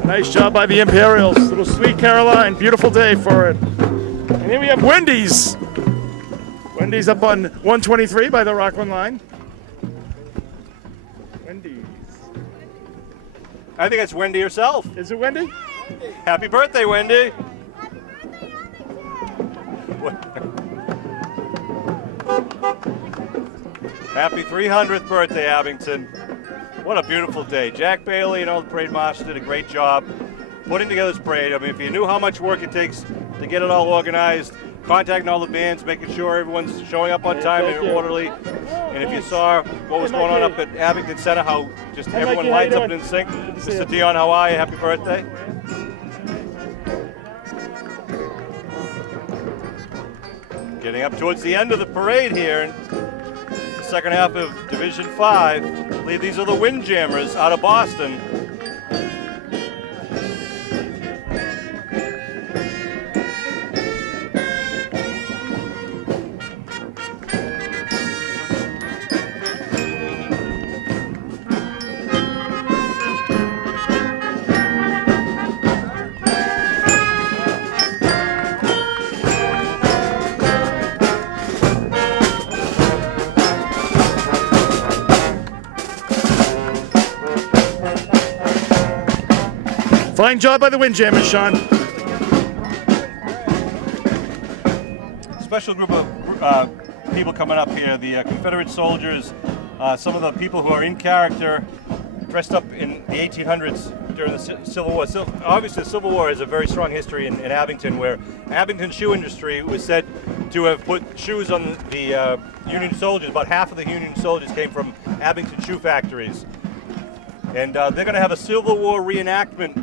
Nice job by the Imperials. Little Sweet Caroline. Beautiful day for it. And here we have Wendy's. Wendy's up on 123 by the Rockland line. Wendy's. I think it's Wendy herself. Is it Wendy? Happy birthday, Wendy. Happy 300th birthday, Abington. What a beautiful day. Jack Bailey and all the parade marshals did a great job putting together this parade. I mean, if you knew how much work it takes to get it all organized, contacting all the bands, making sure everyone's showing up on time and orderly. And if you saw what was going on up at Abington Center, how just everyone lines up in sync. Mr. Dion, how are you? Happy birthday. Getting up towards the end of the parade here in the second half of Division 5. I believe these are the Windjammers out of Boston. Fine job by the Windjammers, Sean. Special group of people coming up here, the Confederate soldiers, some of the people who are in character, dressed up in the 1800s during the Civil War. So obviously the Civil War has a very strong history in Abington, where Abington shoe industry was said to have put shoes on the Union soldiers. About half of the Union soldiers came from Abington shoe factories. And they're going to have a Civil War reenactment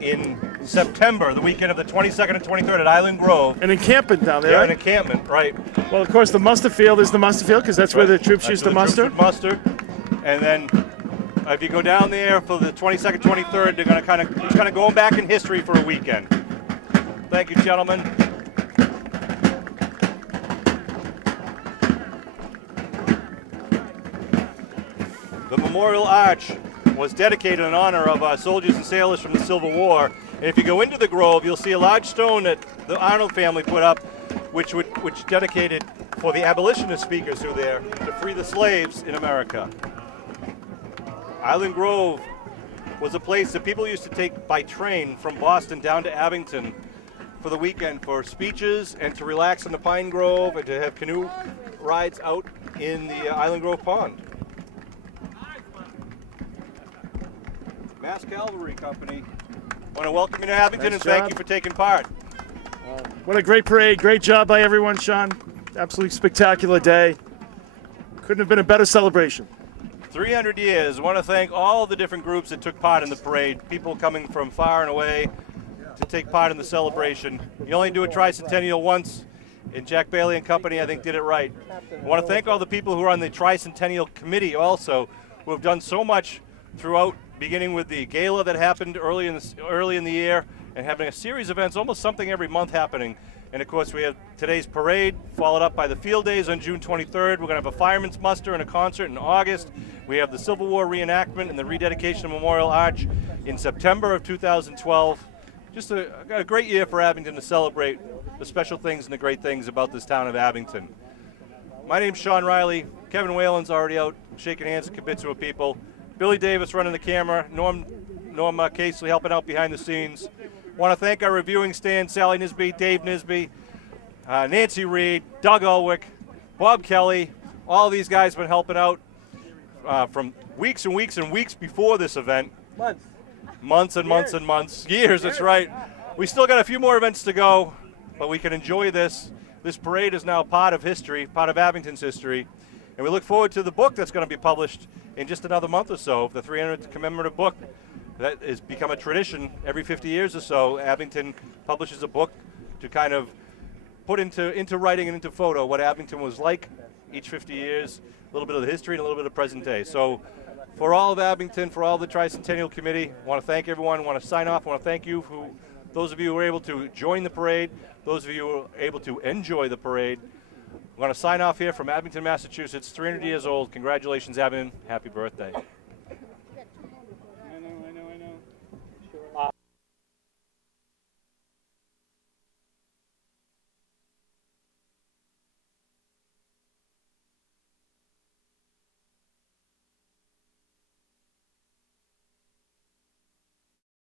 in September, the weekend of the 22nd and 23rd at Island Grove. An encampment down there. Yeah, right? an encampment, right. Well, of course, the muster field is the muster field because that's where the troops used to muster. Muster. And then if you go down there for the 22nd, 23rd, they're going to it's kind of going back in history for a weekend. Thank you, gentlemen. The Memorial Arch was dedicated in honor of soldiers and sailors from the Civil War. And if you go into the grove, you'll see a large stone that the Arnold family put up, which dedicated for the abolitionist speakers who were there to free the slaves in America. Island Grove was a place that people used to take by train from Boston down to Abington for the weekend for speeches and to relax in the pine grove and to have canoe rides out in the Island Grove Pond. Mass Cavalry Company, I want to welcome you to Abington Nice and thank job. you for taking part. What a great parade. Great job by everyone, Sean. Absolutely spectacular day. Couldn't have been a better celebration. 300 years. I want to thank all the different groups that took part in the parade, people coming from far and away to take part in the celebration. You only do a tricentennial once, and Jack Bailey and company, I think, did it right. I want to thank all the people who are on the tricentennial committee also, who have done so much throughout, beginning with the gala that happened early in the year, and having a series of events, almost something every month happening. And of course, we have today's parade, followed up by the field days on June 23rd. We're going to have a fireman's muster and a concert in August. We have the Civil War reenactment and the rededication of Memorial Arch in September of 2012. Just a great year for Abington to celebrate the special things and the great things about this town of Abington. My name's Sean Riley. Kevin Whalen's already out shaking hands and kibitz with people. Billy Davis running the camera. Norm Casely helping out behind the scenes. Want to thank our reviewing stand, Sally Nisby, Dave Nisby, Nancy Reed, Doug Ulwick, Bob Kelly. All these guys have been helping out from weeks and weeks and weeks before this event. Months and months and months. Years, that's right. We still got a few more events to go, but we can enjoy this. This parade is now part of history, part of Abington's history. And we look forward to the book that's going to be published in just another month or so, the 300th commemorative book. That has become a tradition every 50 years or so. Abington publishes a book to kind of put into writing and into photo what Abington was like each 50 years, a little bit of the history and a little bit of present day. So for all of Abington, for all the Tricentennial Committee, I want to thank everyone. I want to sign off. I want to thank you, those of you who were able to join the parade, those of you who were able to enjoy the parade. I'm going to sign off here from Abington, Massachusetts, 300 years old. Congratulations, Abington. Happy birthday.